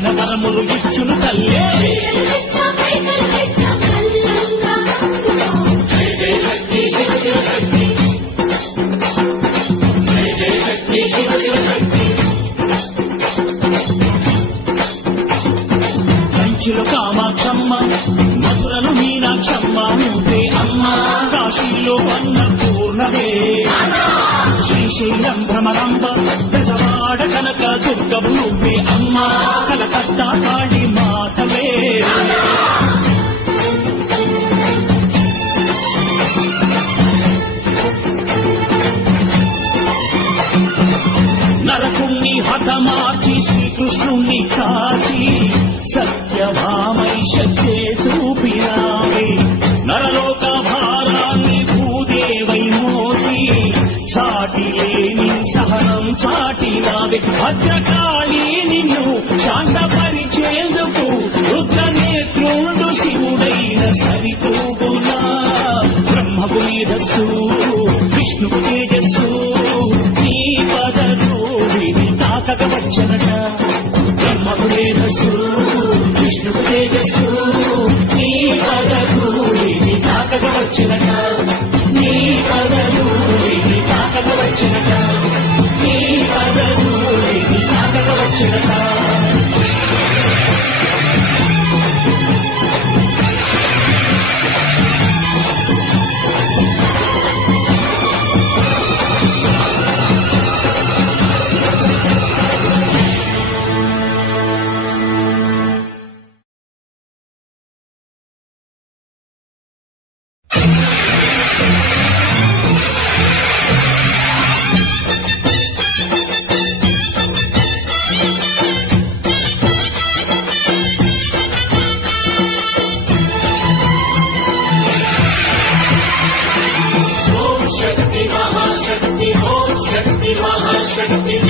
అడిగిన వరములు ఇచ్చును తల్లే. కంచులు కామాక్షమ్మ మధురలు మీనాక్షమ్మ ఉంటే అమ్మ కాశీలో అన్న పూర్ణమే శ్రీశైలం భ్రమరంబ ఆడ కనక దుర్గము నువ్వే అమ్మ కలకత్తా కాళీ మాతవే నరకుణ్ణి హతమార్చి శ్రీకృష్ణుణ్ణి కాచి సత్యభామై శక్తే చూపినావే. నరలోక భారాన్ని భూదేవై మోసి చాటి లేని సహనం చాటి భద్రకాళి నిన్ను శాంతపరిచేందుకు రుద్ర నేత్రుడు శివుడైన సరితూగునా. బ్రహ్మకు మేధస్సు విష్ణుకు తేజస్సు నీ పదూడిని తాకక వచ్చనట బ్రహ్మకు మేధస్సు విష్ణుకు తేజస్సు నీ పదూడిని తాకక వచ్చనట అమ్మా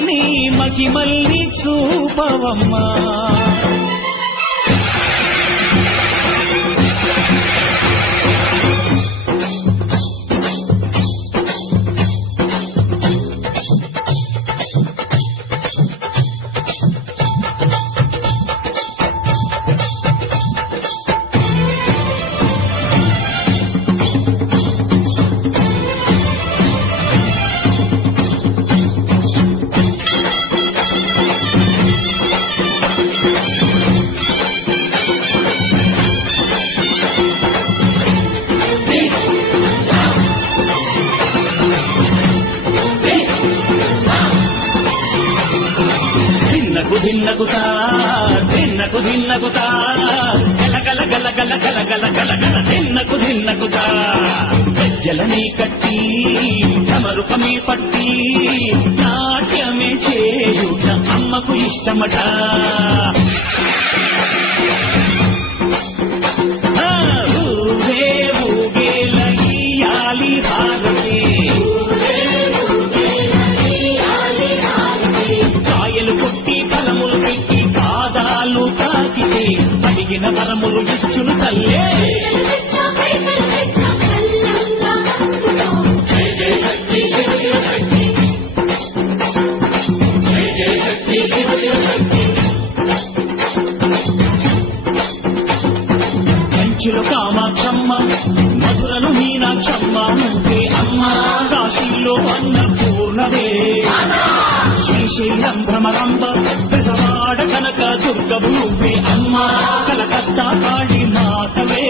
నీ మహిమల్ని చూపవమ్మా. దిన్నకుతా దిన్నకు దిన్నకుతా గలగల గలగల గలగల గలగల దిన్నకు దిన్నకుతా గజ్జలనే కట్టి సమరుకమే పట్టి నాట్యమే చేయుట అమ్మకు ఇష్టమట. శివ ఇచ్చును తల్లే. కంచులు కామాక్షమ్మ మధురలు మీనాక్షమ్మ నువ్వే అమ్మ కాశీలో అన్న పూర్ణవే శ్రీశైలం భ్రమరంబ పెసవాడ కనక దుర్గవు నువ్వే అమ్మా. కలకత్తా కాళీ మాతవే